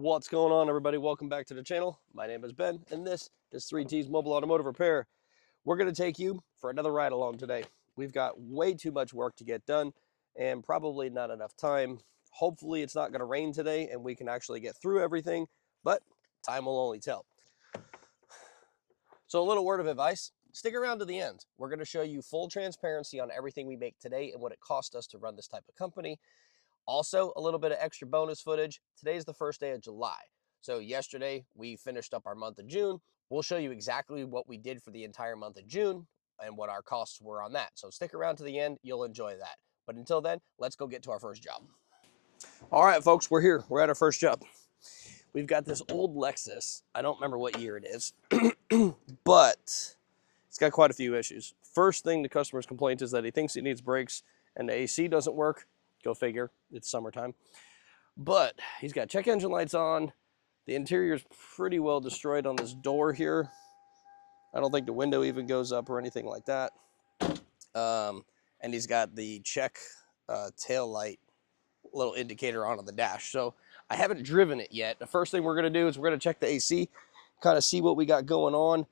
What's going on, everybody? Welcome back to the channel. My name is Ben, and this is 3T's Mobile Automotive Repair. We're going to take you for another ride along today. We've got way too much work to get done and probably not enough time. Hopefully it's not going to rain today and we can actually get through everything, but time will only tell. So a little word of advice, stick around to the end. We're going to show you full transparency on everything we make today and what it cost us to run this type of company. Also, a little bit of extra bonus footage. Today's the first day of July. So yesterday, we finished up our month of June. We'll show you exactly what we did for the entire month of June and what our costs were on that. So stick around to the end. You'll enjoy that. But until then, let's go get to our first job. All right, folks, we're here. We're at our first job. We've got this old Lexus. I don't remember what year it is, but it's got quite a few issues. First thing the customer's complaint is that he thinks he needs brakes and the AC doesn't work. Go figure, it's summertime. But he's got check engine lights on. The interior is pretty well destroyed on this door here. I don't think the window even goes up or anything like that. And he's got the check tail light little indicator on the dash. So I haven't driven it yet. The first thing we're going to do is we're going to check the AC, kind of see what we got going on,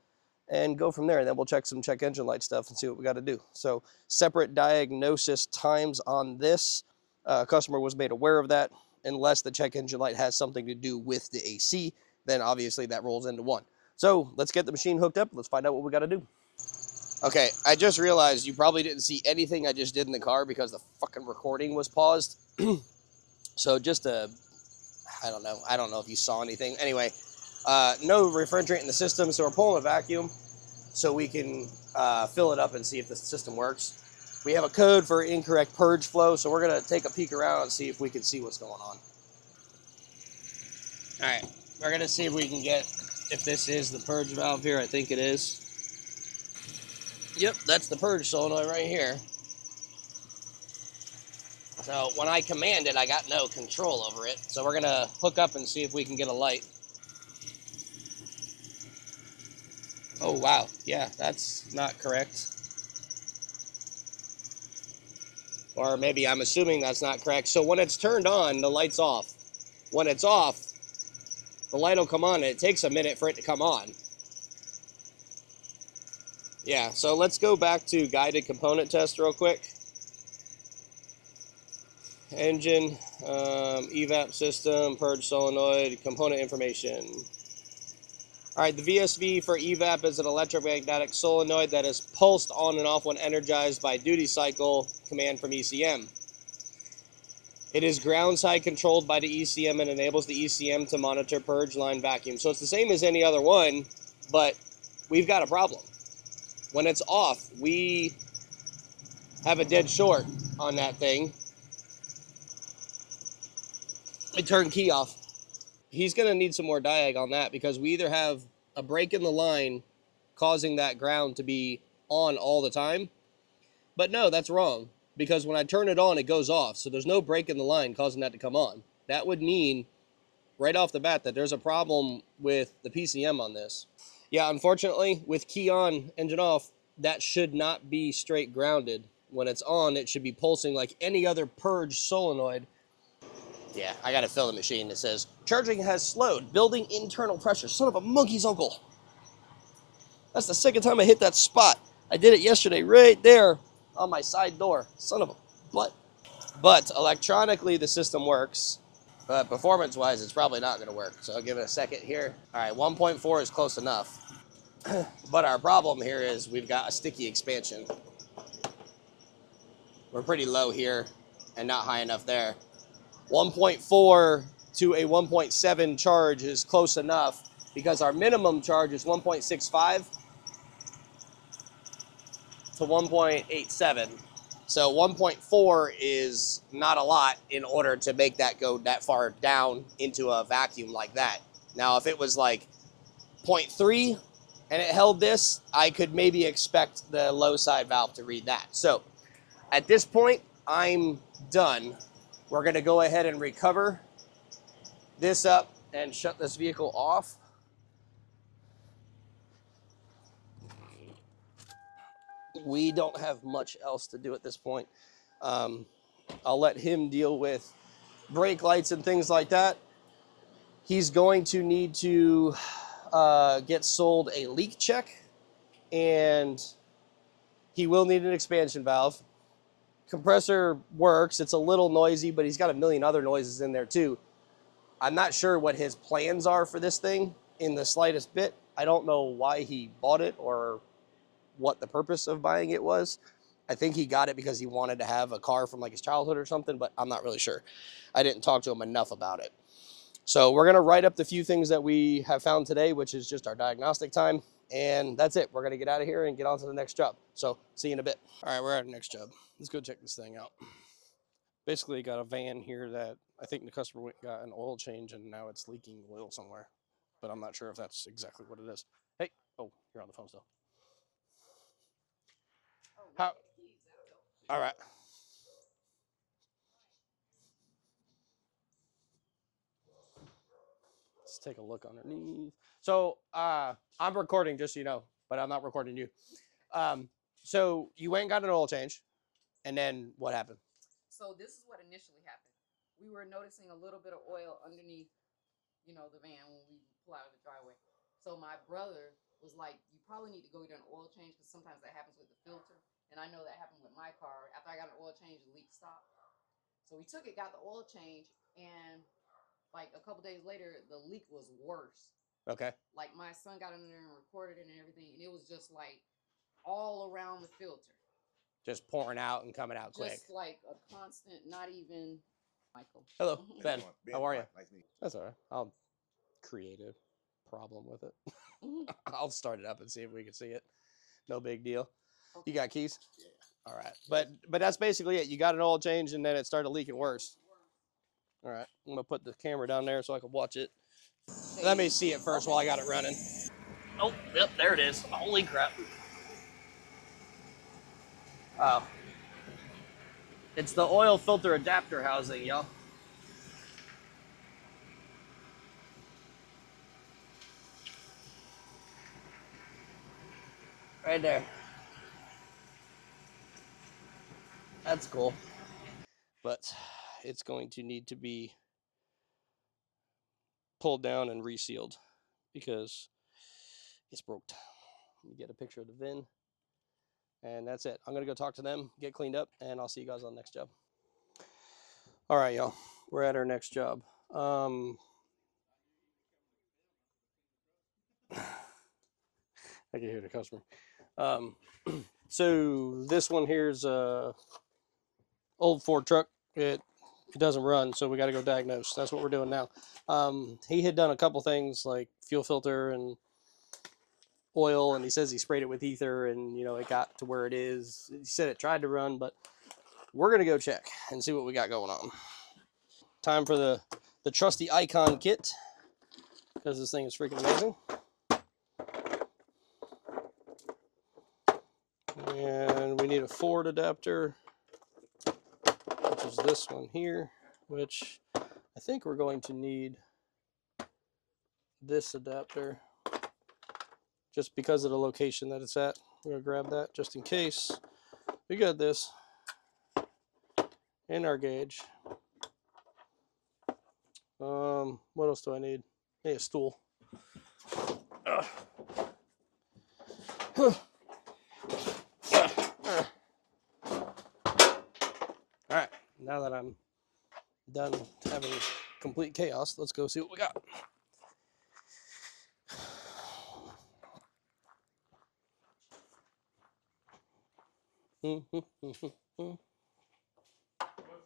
and go from there. And then we'll check some check engine light stuff and see what we got to do. So separate diagnosis times on this. Customer was made aware of that. Unless the check engine light has something to do with the AC, then obviously that rolls into one. So let's get the machine hooked up. Let's find out what we got to do. Okay, I just realized you probably didn't see anything I just did in the car because the fucking recording was paused. So just I don't know if you saw anything. Anyway, no refrigerant in the system, so we're pulling a vacuum so we can fill it up and see if the system works. We have a code for incorrect purge flow, so we're going to take a peek around and see if we can see what's going on. All right, we're going to see if we can get, if this is the purge valve here. I think it is. Yep, that's the purge solenoid right here. So when I command it, I got no control over it. So we're going to hook up and see if we can get a light. Oh, wow. Yeah, that's not correct. Or maybe I'm assuming that's not correct. So when it's turned on, the light's off. When it's off, the light will come on, and it takes a minute for it to come on. Yeah, so let's go back to guided component test real quick. Engine, evap system, purge solenoid, component information. All right, the VSV for evap is an electromagnetic solenoid that is pulsed on and off when energized by duty cycle command from ECM. It is ground side controlled by the ECM and enables the ECM to monitor purge line vacuum. So it's the same as any other one, but we've got a problem. When it's off, we have a dead short on that thing. It turned key off. He's going to need some more diag on that because we either have a break in the line causing that ground to be on all the time. But no, that's wrong because when I turn it on, it goes off. So there's no break in the line causing that to come on. That would mean right off the bat that there's a problem with the PCM on this. Yeah, unfortunately, with key on, engine off, that should not be straight grounded. When it's on, it should be pulsing like any other purge solenoid. Yeah, I gotta fill the machine. It says, charging has slowed, building internal pressure. Son of a monkey's uncle. That's the second time I hit that spot. I did it yesterday right there on my side door. Son of a butt. But electronically, the system works. But performance-wise, it's probably not gonna work. So I'll give it a second here. All right, 1.4 is close enough. But our problem here is we've got a sticky expansion. We're pretty low here and not high enough there. 1.4 to a 1.7 charge is close enough because our minimum charge is 1.65 to 1.87. So 1.4 is not a lot in order to make that go that far down into a vacuum like that. Now, if it was like 0.3 and it held this, I could maybe expect the low side valve to read that. So at this point, I'm done. We're going to go ahead and recover this up and shut this vehicle off. We don't have much else to do at this point. I'll let him deal with brake lights and things like that. He's going to need to get sold a leak check, and he will need an expansion valve. Compressor works. It's a little noisy, but he's got a million other noises in there too. I'm not sure what his plans are for this thing in the slightest bit. I don't know why he bought it or what the purpose of buying it was. I think he got it because he wanted to have a car from like his childhood or something, but I'm not really sure. I didn't talk to him enough about it. So we're going to write up the few things that we have found today, which is just our diagnostic time. And that's it. We're going to get out of here and get on to the next job. So see you in a bit. All right, we're at our next job. Let's go check this thing out. Basically got a van here that I think the customer went and got an oil change and now it's leaking oil somewhere. But I'm not sure if that's exactly what it is. Hey, oh, you're on the phone still. How? All right. Let's take a look underneath. So I'm recording, just so you know, but I'm not recording you. So you went and got an oil change, and then what happened? So this is what initially happened. We were noticing a little bit of oil underneath, the van when we pull out of the driveway. So my brother was like, "You probably need to go get an oil change because sometimes that happens with the filter." And I know that happened with my car. After I got an oil change, the leak stopped. So we took it, got the oil change, and like a couple days later, the leak was worse. Okay. Like my son got in there and recorded it and everything, and it was just like all around the filter. Just pouring out and coming out quick. Just like a constant, not even. Michael. Hello, Ben. How are you? Nice to meet you. That's all right. I'll create a problem with it. I'll start it up and see if we can see it. No big deal. Okay. You got keys? Yeah. All right. But that's basically it. You got an oil change and then it started leaking worse. All right. I'm going to put the camera down there so I can watch it. Let me see it first while I got it running. Oh, yep, there it is. Holy crap. Oh. It's the oil filter adapter housing, y'all. Right there. That's cool. But it's going to need to be pulled down and resealed because it's broke. Let me get a picture of the VIN. And that's it. I'm going to go talk to them, get cleaned up, and I'll see you guys on the next job. All right, y'all. We're at our next job. I can hear the customer. So this one here's a old Ford truck. It doesn't run, so we got to go diagnose. That's what we're doing now. He had done a couple things like fuel filter and oil, and he says he sprayed it with ether, and it got to where it is. He said it tried to run, but we're gonna go check and see what we got going on. Time for the trusty icon kit because this thing is freaking amazing. And we need a Ford adapter, which is this one here, which I think we're going to need this adapter just because of the location that it's at. We're gonna grab that just in case. We got this in our gauge. What else do I need? I need a stool. All right, now that I'm done having complete chaos, let's go see what we got. What's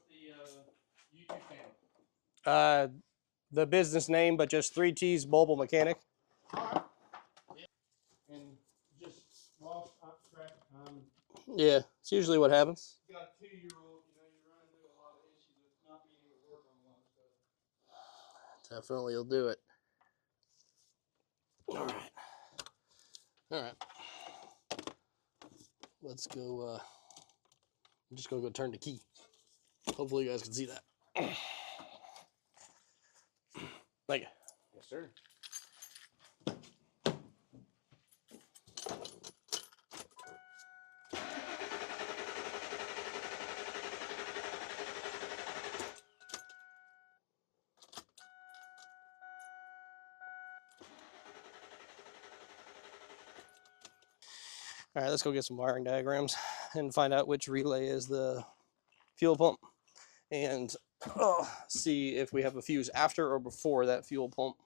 the YouTube channel? The business name, but just 3T's Mobile Mechanic. All right. Yeah. And just lost track of time. Yeah, it's usually what happens. You got a 2-year-old, you run into a lot of issues with not being able to work on a lot of stuff. Definitely will do it. All right. All right. Let's go. I'm just gonna go turn the key. Hopefully, you guys can see that. Thank you. Yes, sir. All right, let's go get some wiring diagrams and find out which relay is the fuel pump, and see if we have a fuse after or before that fuel pump.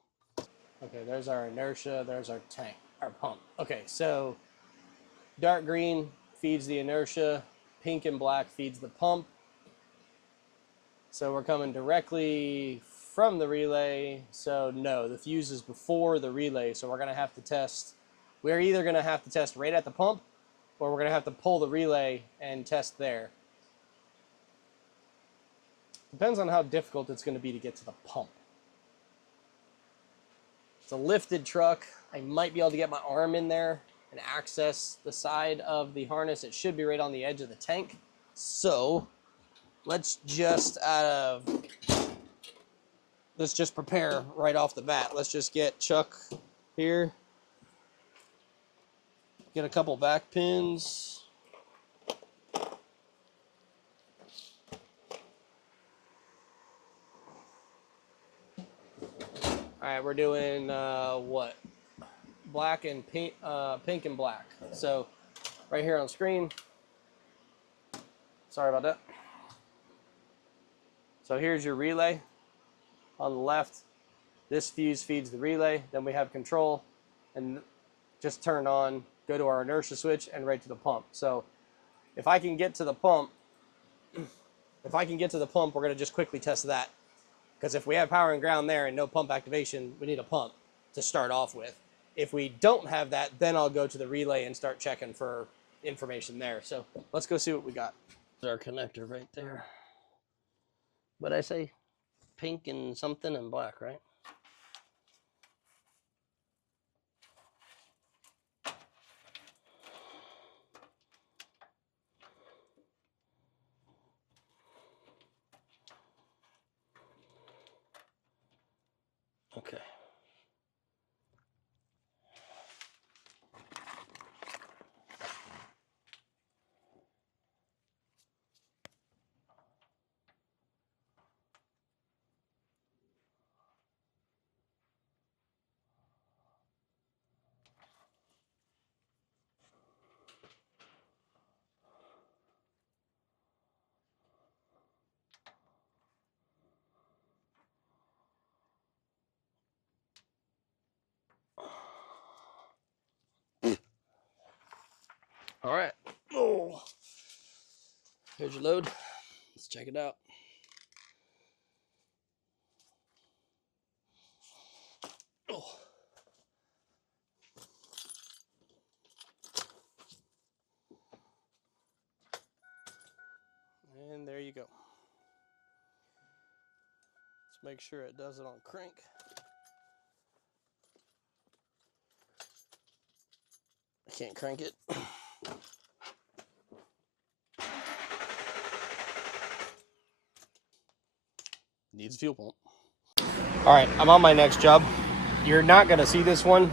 Okay, there's our inertia, there's our tank, our pump. Okay, so dark green feeds the inertia, pink and black feeds the pump. So we're coming directly from the relay. So no, the fuse is before the relay. So we're gonna have to test, we're either gonna have to test right at the pump, or we're gonna have to pull the relay and test there. Depends on how difficult it's gonna be to get to the pump. It's a lifted truck. I might be able to get my arm in there and access the side of the harness. It should be right on the edge of the tank. So let's just prepare right off the bat. Let's just get Chuck here. Get a couple back pins. All right, we're doing what? Black and pink, pink and black. So right here on screen. Sorry about that. So here's your relay. On the left, this fuse feeds the relay. Then we have control, and just turn on, go to our inertia switch, and right to the pump. So if I can get to the pump, we're gonna just quickly test that. Because if we have power and ground there and no pump activation, we need a pump to start off with. If we don't have that, then I'll go to the relay and start checking for information there. So let's go see what we got. There's our connector right there. What'd I say? Pink and something and black, right? Okay. All right. Oh, here's your load. Let's check it out. Oh. And there you go. Let's make sure it does it on crank. I can't crank it. Needs a fuel pump. All right, I'm on my next job. You're not gonna see this one.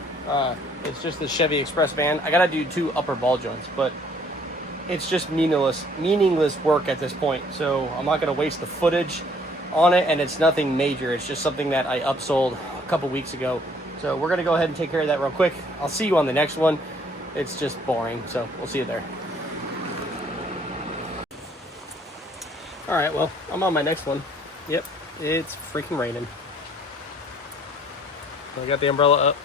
It's just the Chevy Express van. I gotta do 2 upper ball joints, but it's just meaningless work at this point. So I'm not gonna waste the footage on it, and it's nothing major. It's just something that I upsold a couple weeks ago. So we're gonna go ahead and take care of that real quick. I'll see you on the next one. It's just boring, so we'll see you there. All right, well, I'm on my next one. Yep, it's freaking raining. I got the umbrella up.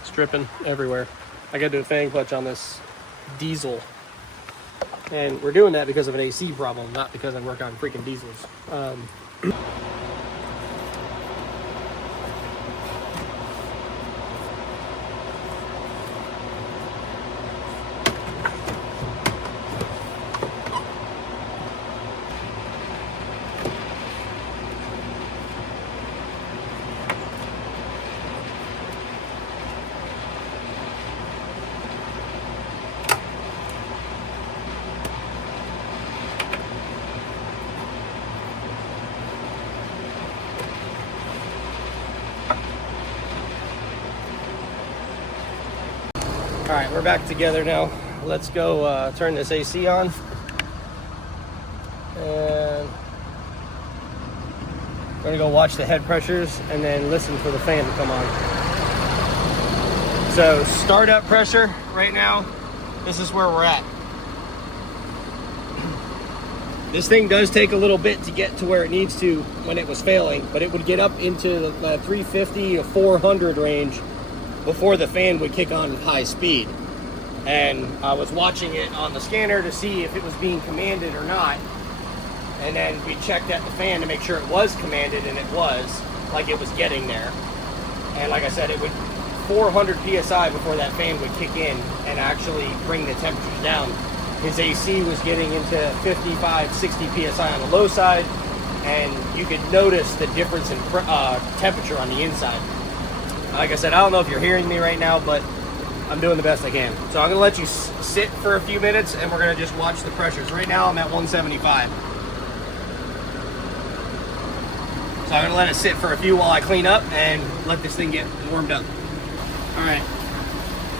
It's dripping everywhere. I gotta do a fan clutch on this diesel. And we're doing that because of an AC problem, not because I work on freaking diesels. All right, we're back together now. Let's go turn this AC on. And we're gonna go watch the head pressures and then listen for the fan to come on. So startup pressure right now this is where we're at. This thing does take a little bit to get to where it needs to when it was failing, but it would get up into the 350 to 400 range before the fan would kick on high speed. And I was watching it on the scanner to see if it was being commanded or not. And then we checked at the fan to make sure it was commanded, and it was, like it was getting there. And like I said, it would 400 PSI before that fan would kick in and actually bring the temperatures down. His AC was getting into 55, 60 PSI on the low side, and you could notice the difference in temperature on the inside. Like I said, I don't know if you're hearing me right now, but I'm doing the best I can. So I'm gonna let you sit for a few minutes, and we're gonna just watch the pressures. Right now I'm at 175. So I'm gonna let it sit for a few while I clean up and let this thing get warmed up. All right,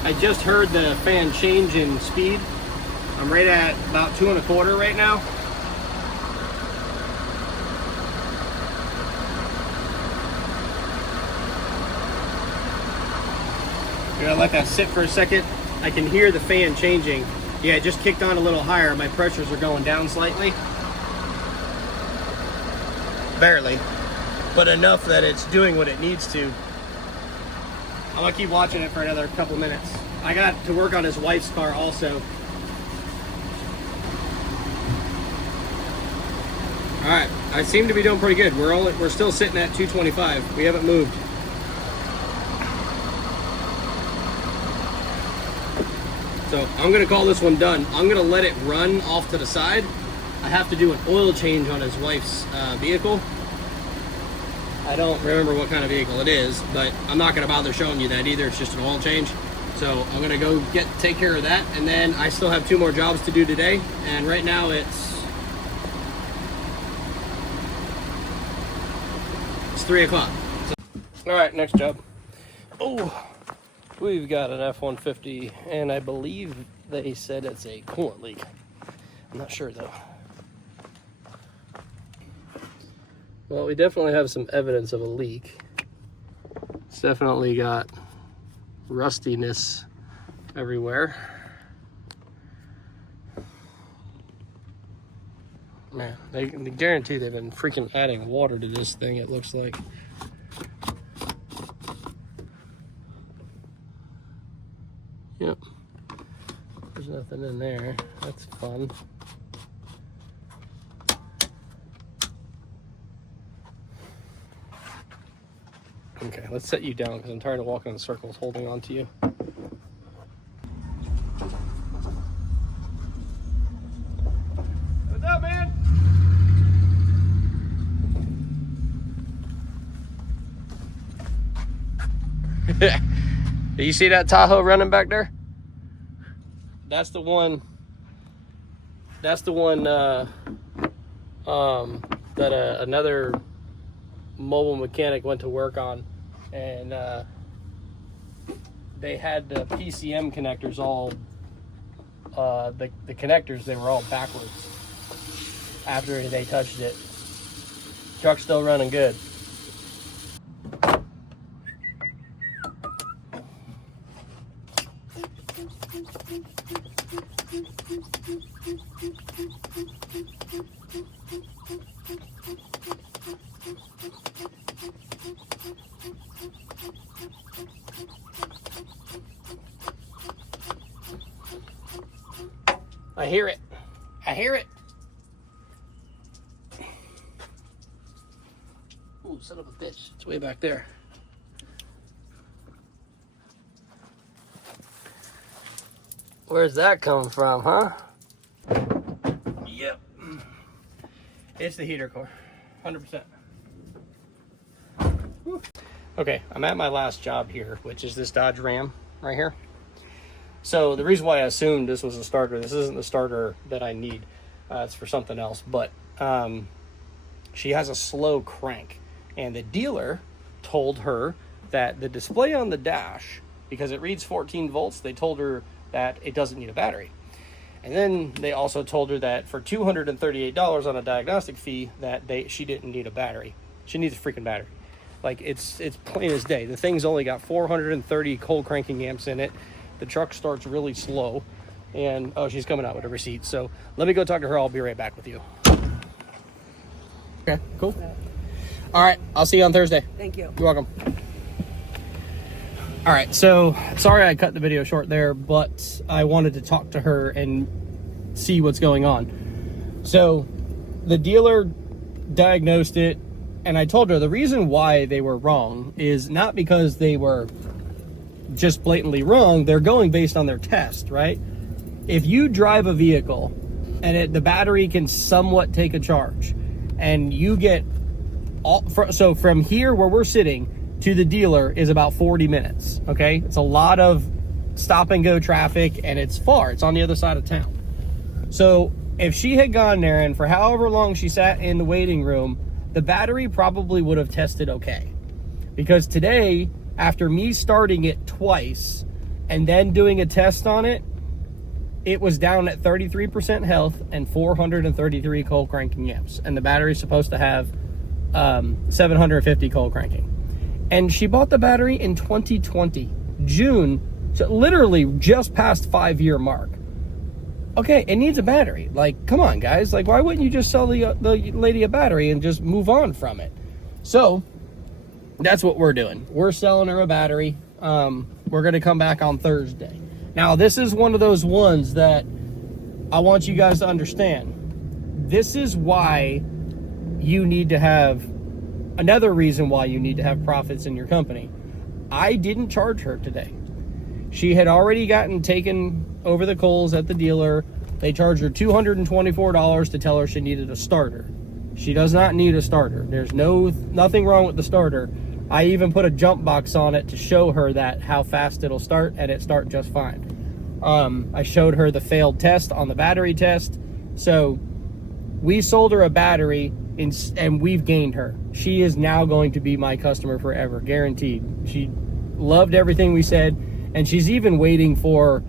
I just heard the fan change in speed. I'm right at about 2 1/4 right now. We're gonna let that sit for a second. I can hear the fan changing. Yeah, it just kicked on a little higher. My pressures are going down slightly. Barely, but enough that it's doing what it needs to. I'm gonna keep watching it for another couple minutes. I got to work on his wife's car also. All right, I seem to be doing pretty good. We're still sitting at 225. We haven't moved. So I'm gonna call this one done. I'm gonna let it run off to the side. I have to do an oil change on his wife's vehicle. I don't remember what kind of vehicle it is, but I'm not gonna bother showing you that either. It's just an oil change. So I'm gonna go take care of that, and then I still have 2 more jobs to do today. And right now it's 3 o'clock. All right, next job. Oh, we've got an F-150, and I believe they said it's a coolant leak. I'm not sure though. Well, we definitely have some evidence of a leak. It's definitely got rustiness everywhere. Man, they guarantee they've been freaking adding water to this thing, it looks like. Yep. There's nothing in there. That's fun. Okay, let's set you down because I'm tired of walking in circles holding on to you. What's up, man? Do you see that Tahoe running back there? That's the one. That's the one that another mobile mechanic went to work on, and they had the PCM connectors all. The connectors, they were all backwards after they touched it. Truck's still running good. I hear it. I hear it. Ooh, son of a bitch. It's way back there. Where's that coming from, huh? Yep. It's the heater core. 100%. Okay, I'm at my last job here, which is this Dodge Ram right here. So the reason why I assumed this was a starter, this isn't the starter that I need. It's for something else, but she has a slow crank. And the dealer told her that the display on the dash, because it reads 14 volts, they told her that it doesn't need a battery. And then they also told her that for $238 on a diagnostic fee, that she didn't need a battery. She needs a freaking battery. Like, it's plain as day. The thing's only got 430 cold cranking amps in it. The truck starts really slow. And, oh, she's coming out with a receipt. So let me go talk to her. I'll be right back with you. Okay, cool. All right, I'll see you on Thursday. Thank you. You're welcome. All right, so sorry I cut the video short there, but I wanted to talk to her and see what's going on. So the dealer diagnosed it, and I told her the reason why they were wrong is not because they were just blatantly wrong. They're going based on their test, right? If you drive a vehicle and the battery can somewhat take a charge, and you get so from here where we're sitting to the dealer is about 40 minutes, okay? It's a lot of stop and go traffic, and it's far. It's on the other side of town. So if she had gone there, and for however long she sat in the waiting room, the battery probably would have tested okay. Because today, after me starting it twice and then doing a test on it, it was down at 33% health and 433 cold cranking amps. And the battery's supposed to have 750 cold cranking. And she bought the battery in 2020, June, so literally just past 5-year mark. Okay, it needs a battery. Like, come on, guys. Like, why wouldn't you just sell the lady a battery and just move on from it? So that's what we're doing. We're selling her a battery. We're going to come back on Thursday. Now, this is one of those ones that I want you guys to understand. This is why you need to have, another reason why you need to have profits in your company. I didn't charge her today. She had already gotten taken over the coals at the dealer. They charged her $224 to tell her she needed a starter. She does not need a starter. There's nothing wrong with the starter. I even put a jump box on it to show her that how fast it'll start, and it start just fine. I showed her the failed test on the battery test. So we sold her a battery and we've gained her. She is now going to be my customer forever, guaranteed. She loved everything we said, and she's even waiting for,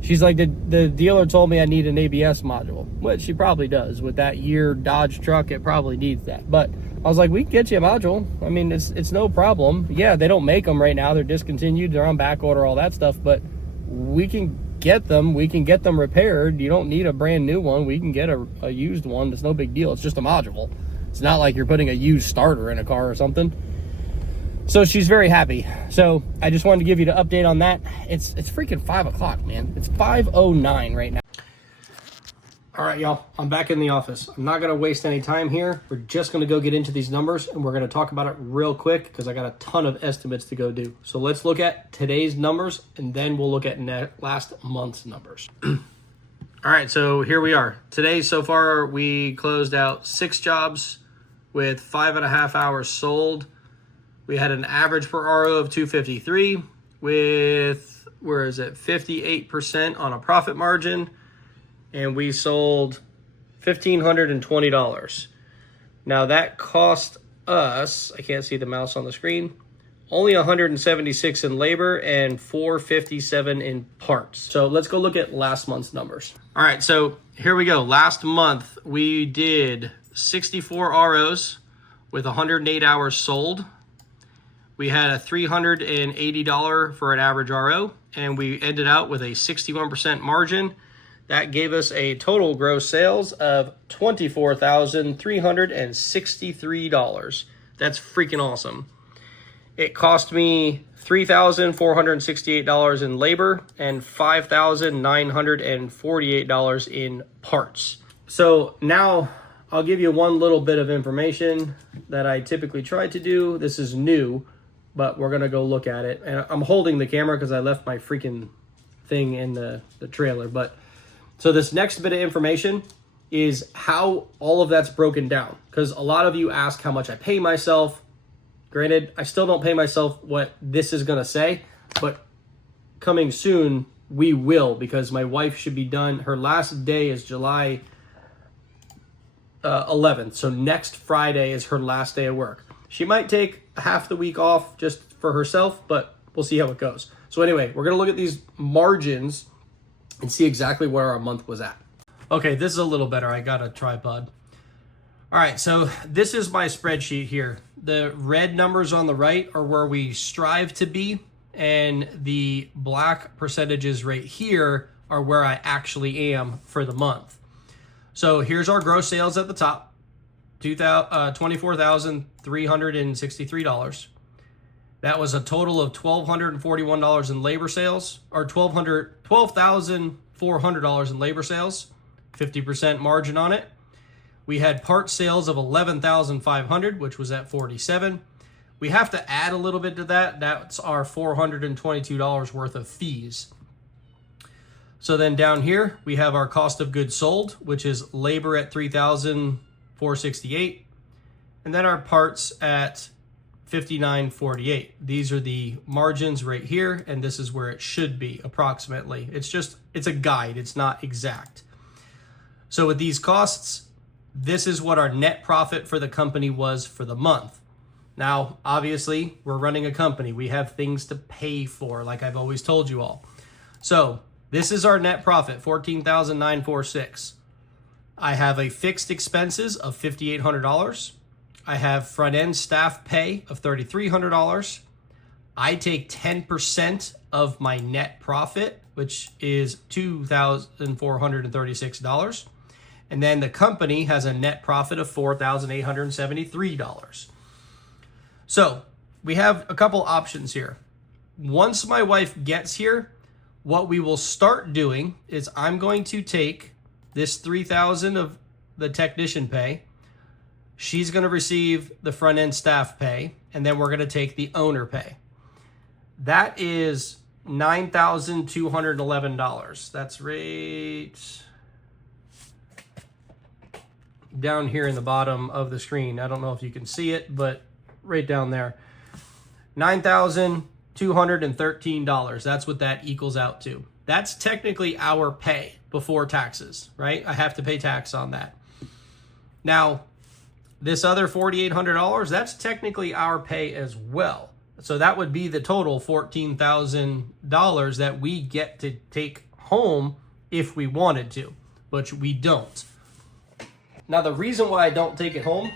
she's like, the dealer told me I need an ABS module, which she probably does. With that year Dodge truck, it probably needs that. But I was like, we can get you a module. I mean, it's no problem. Yeah, they don't make them right now. They're discontinued. They're on back order, all that stuff. But we can get them. We can get them repaired. You don't need a brand new one. We can get a used one. It's no big deal. It's just a module. It's not like you're putting a used starter in a car or something. So she's very happy. So I just wanted to give you the update on that. It's freaking 5 o'clock, man. It's 5:09 right now. All right, y'all, I'm back in the office. I'm not gonna waste any time here. We're just gonna go get into these numbers, and we're gonna talk about it real quick because I got a ton of estimates to go do. So let's look at today's numbers, and then we'll look at last month's numbers. All right, so here we are. Today, so far, we closed out 6 jobs with 5.5 hours sold. We had an average per RO of 253 with, 58% on a profit margin. And we sold $1,520. Now that cost us, I can't see the mouse on the screen, only $176 in labor and $457 in parts. So let's go look at last month's numbers. All right, so here we go. Last month we did 64 ROs with 108 hours sold. We had a $380 for an average RO, and we ended out with a 61% margin. That gave us a total gross sales of $24,363. That's freaking awesome. It cost me $3,468 in labor and $5,948 in parts. So now I'll give you one little bit of information that I typically try to do. This is new, but we're going to go look at it. And I'm holding the camera because I left my freaking thing in the trailer. But so this next bit of information is how all of that's broken down. Because a lot of you ask how much I pay myself. Granted, I still don't pay myself what this is going to say. But coming soon, we will. Because my wife should be done. Her last day is July 11th. So next Friday is her last day of work. She might take half the week off just for herself, but we'll see how it goes. So anyway, we're going to look at these margins and see exactly where our month was at. Okay, this is a little better. I got a tripod. All right, so this is my spreadsheet here. The red numbers on the right are where we strive to be, and the black percentages right here are where I actually am for the month. So here's our gross sales at the top, $24,363. That was a total of $1,241 in labor sales, or $12,400 in labor sales, 50% margin on it. We had part sales of $11,500, which was at 47. We have to add a little bit to that. That's our $422 worth of fees. So then down here, we have our cost of goods sold, which is labor at $3,468, and then our parts at $59.48. These are the margins right here, and this is where it should be approximately. It's a guide, it's not exact. So with these costs, this is what our net profit for the company was for the month. Now, obviously, we're running a company. We have things to pay for, like I've always told you all. So this is our net profit, $14,946. I have a fixed expenses of $5,800. I have front-end staff pay of $3,300. I take 10% of my net profit, which is $2,436. And then the company has a net profit of $4,873. So we have a couple options here. Once my wife gets here, what we will start doing is I'm going to take this $3,000 of the technician pay. She's going to receive the front end staff pay, and then we're going to take the owner pay. That is $9,211. That's right down here in the bottom of the screen. I don't know if you can see it, but right down there. $9,213. That's what that equals out to. That's technically our pay before taxes, right? I have to pay tax on that. Now, this other $4,800, that's technically our pay as well. So that would be the total $14,000 that we get to take home if we wanted to, but we don't. Now, the reason why I don't take it home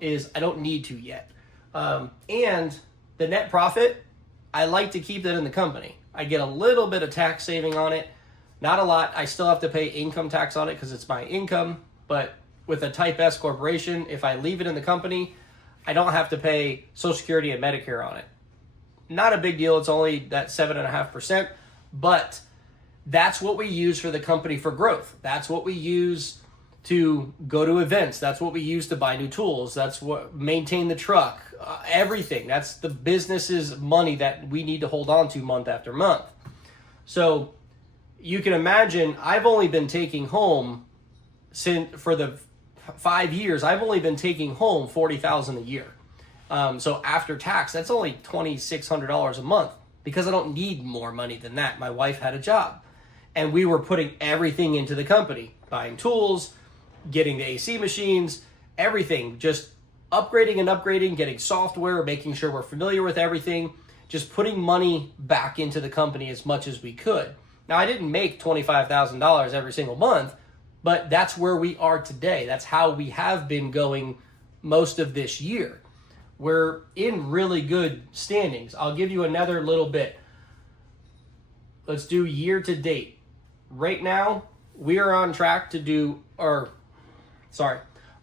is I don't need to yet. And the net profit, I like to keep that in the company. I get a little bit of tax saving on it. Not a lot. I still have to pay income tax on it because it's my income. But with a Type S corporation, if I leave it in the company, I don't have to pay Social Security and Medicare on it. Not a big deal. It's only that 7.5%. But that's what we use for the company for growth. That's what we use to go to events. That's what we use to buy new tools. That's what maintain the truck, everything. That's the business's money that we need to hold on to month after month. So you can imagine I've only been taking home for the 5 years, I've only been taking home $40,000 a year. So after tax, that's only $2,600 a month because I don't need more money than that. My wife had a job and we were putting everything into the company, buying tools, getting the AC machines, everything, just upgrading and upgrading, getting software, making sure we're familiar with everything, just putting money back into the company as much as we could. Now, I didn't make $25,000 every single month, but that's where we are today. That's how we have been going most of this year. We're in really good standings. I'll give you another little bit. Let's do year to date. Right now, we are on track to do,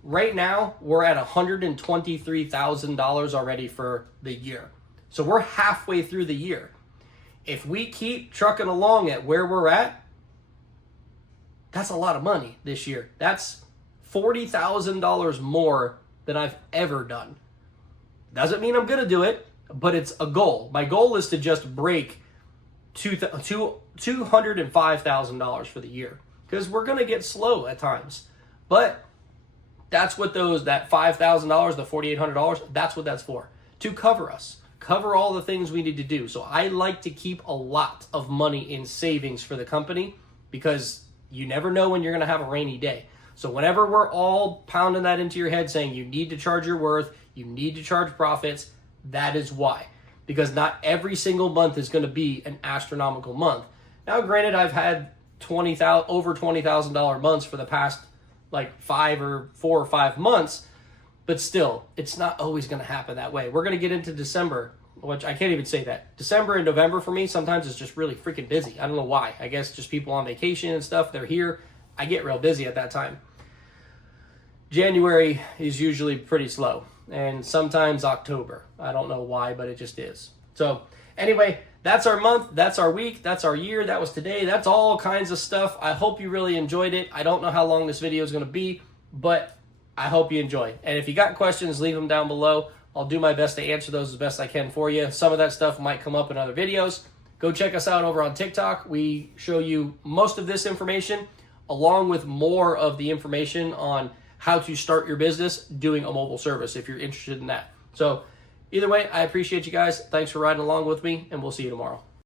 right now, we're at $123,000 already for the year. So we're halfway through the year. If we keep trucking along at where we're at, that's a lot of money this year. That's $40,000 more than I've ever done. Doesn't mean I'm going to do it, but it's a goal. My goal is to just break $205,000 for the year because we're going to get slow at times. But that's what that $5,000, the $4,800, that's what that's for, to cover us. Cover all the things we need to do. So I like to keep a lot of money in savings for the company because you never know when you're going to have a rainy day. So whenever we're all pounding that into your head saying you need to charge your worth, you need to charge profits, that is why. Because not every single month is going to be an astronomical month. Now, granted, I've had over $20,000 months for the past like 4 or 5 months, but still, it's not always going to happen that way. We're going to get into December. which I can't even say that. December and November for me sometimes is just really freaking busy. I don't know why. I guess just people on vacation and stuff, they're here. I get real busy at that time. January is usually pretty slow, and sometimes October. I don't know why, but it just is. So anyway, that's our month, that's our week, that's our year, that was today, that's all kinds of stuff. I hope you really enjoyed it. I don't know how long this video is going to be, but I hope you enjoy. And if you got questions, leave them down below. I'll do my best to answer those as best I can for you. Some of that stuff might come up in other videos. Go check us out over on TikTok. We show you most of this information, along with more of the information on how to start your business doing a mobile service if you're interested in that. So either way, I appreciate you guys. Thanks for riding along with me, and we'll see you tomorrow.